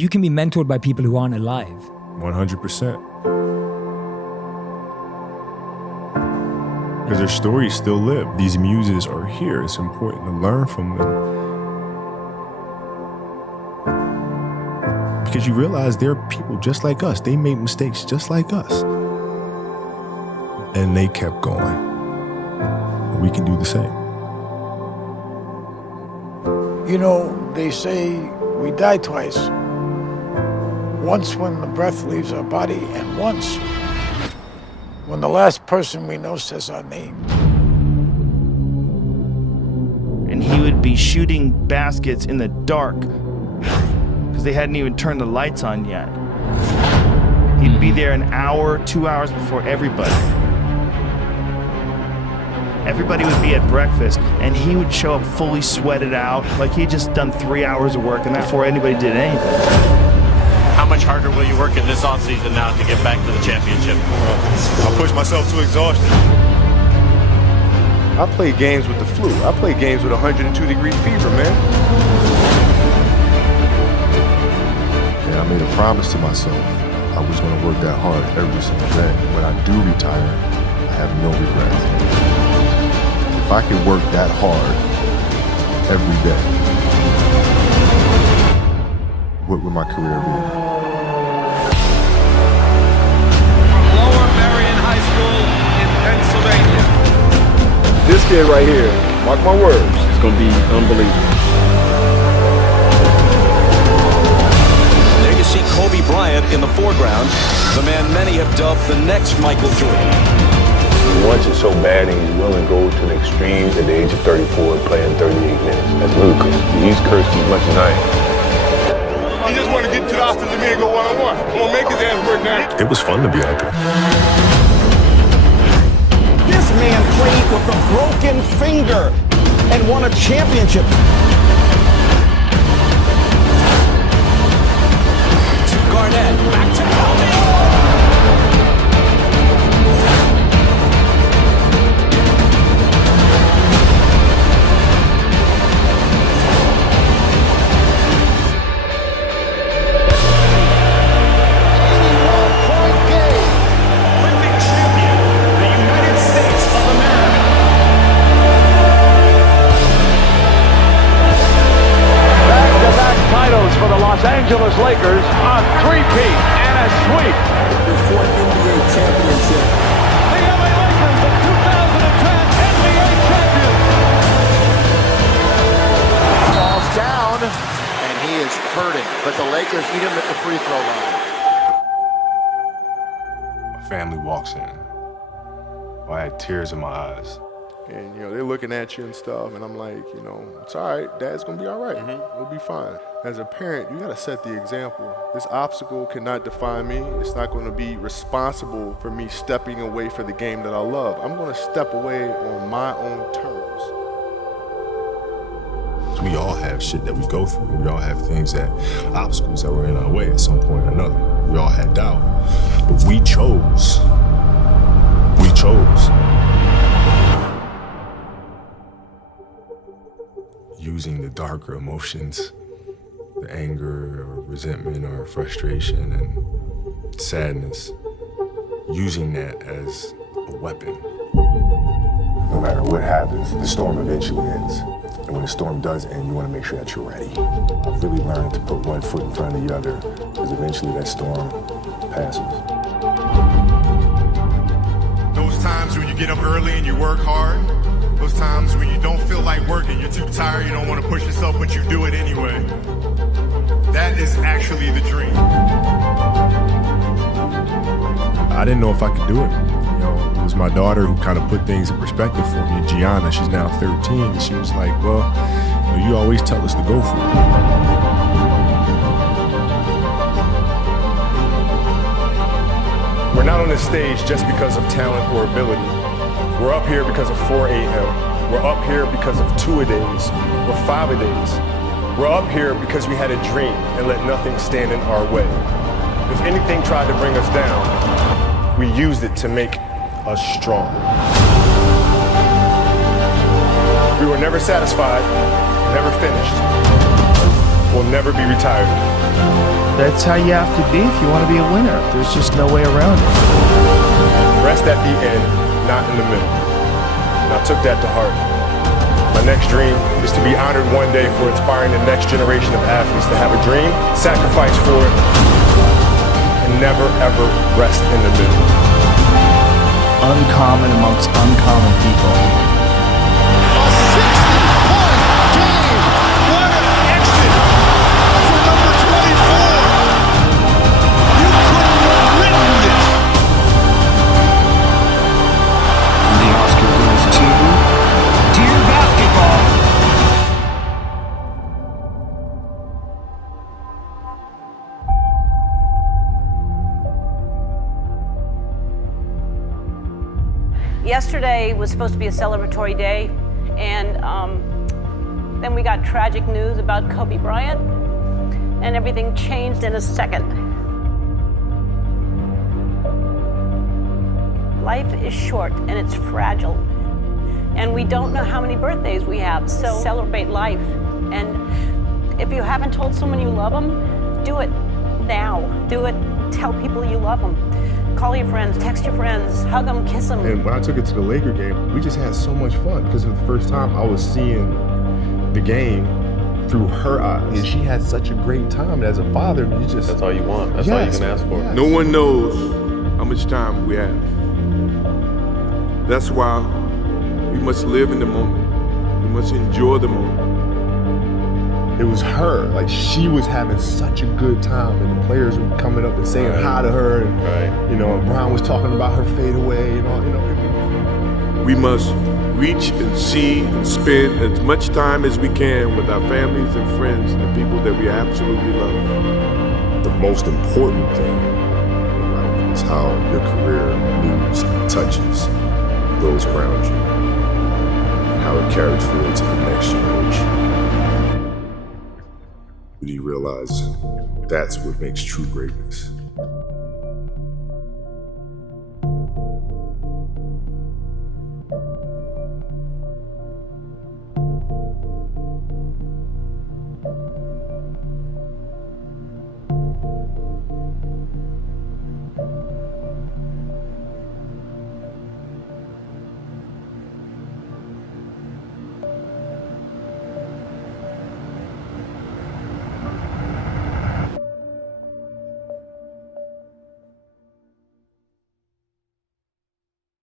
you can be mentored by people who aren't alive. 100%. Because their stories still live. These muses are here. It's important to learn from them. Because you realize they're people just like us. They made mistakes just like us. And they kept going. We can do the same. You know, they say we die twice. Once when the breath leaves our body, and once when the last person we know says our name. And he would be shooting baskets in the dark because they hadn't even turned the lights on yet. He'd be there an hour, 2 hours before everybody. Everybody would be at breakfast, and he would show up fully sweated out, like he'd just done 3 hours of work and before anybody did anything. How much harder will you work in this offseason now to get back to the championship? I push myself to exhaustion. I play games with the flu. I play games with 102-degree fever, man. Yeah, I made a promise to myself. I was going to work that hard every single day. When I do retire, I have no regrets. If I could work that hard every day, what would my career be? From Lower Merion High School in Pennsylvania. This kid right here, mark my words, is going to be unbelievable. There you see Kobe Bryant in the foreground, the man many have dubbed the next Michael Jordan. He wants it so bad and he's willing to go to the extremes at the age of 34 and playing 38 minutes. That's ludicrous. He's cursed as much as I am. He just want to get to the offensive and go one-on-one. I'm going to make his ass work now. It was fun to be out there. This man played with a broken finger and won a championship. To Garnett, back to Kobe. For the Los Angeles Lakers, a three-peat and a sweep. The fourth NBA championship. The LA Lakers, the 2010 NBA champions. Falls down, and he is hurting. But the Lakers eat him at the free throw line. My family walks in. I had tears in my eyes. And, they're looking at you and stuff, and I'm like, it's all right. Dad's going to be all right. We'll be fine. As a parent, you got to set the example. This obstacle cannot define me. It's not going to be responsible for me stepping away for the game that I love. I'm going to step away on my own terms. We all have shit that we go through. We all have obstacles that were in our way at some point or another. We all had doubt. But we chose. Using the darker emotions, the anger or resentment or frustration and sadness, using that as a weapon. No matter what happens, the storm eventually ends. And when the storm does end, you want to make sure that you're ready. I've really learned to put one foot in front of the other, because eventually that storm passes. Those times when you get up early and you work hard, those times when you don't feel like working, you're too tired, you don't want to push yourself, but you do it anyway. That is actually the dream. I didn't know if I could do it. It was my daughter who kind of put things in perspective for me. Gianna, she's now 13, and she was like, well, you always tell us to go for it. We're not on this stage just because of talent or ability. We're up here because of 4 a.m. We're up here because of 2-a-days or 5-a-days. We're up here because we had a dream and let nothing stand in our way. If anything tried to bring us down, we used it to make us stronger. We were never satisfied, never finished. We'll never be retired. That's how you have to be if you want to be a winner. There's just no way around it. Rest at the end, not in the middle. And I took that to heart. My next dream is to be honored one day for inspiring the next generation of athletes to have a dream, sacrifice for it, and never ever rest in the middle. Uncommon amongst uncommon people. A 60-point game. What an exit for number 24. You couldn't have written this. The Oscar goes to Dear Basketball. Yesterday was supposed to be a celebratory day, and then we got tragic news about Kobe Bryant, and everything changed in a second. Life is short and it's fragile, and we don't know how many birthdays we have, so celebrate life. And if you haven't told someone you love them, do it now. Do it. Tell people you love them. Call your friends, text your friends, hug them, kiss them. And when I took it to the Laker game, we just had so much fun because for the first time I was seeing the game through her eyes. And she had such a great time. And as a father, you just... That's all you want. That's all you can ask for. Yes. No one knows how much time we have. That's why we must live in the moment. We must enjoy the moment. It was her. Like, she was having such a good time, and the players were coming up and saying hi to her, and you know, and Brown was talking about her fadeaway and all. You know, We must reach and see and spend as much time as we can with our families and friends and the people that we absolutely love. the most important thing in life is how your career moves and touches those around you, and how it carries forward to the next generation. Do you realize that's what makes true greatness?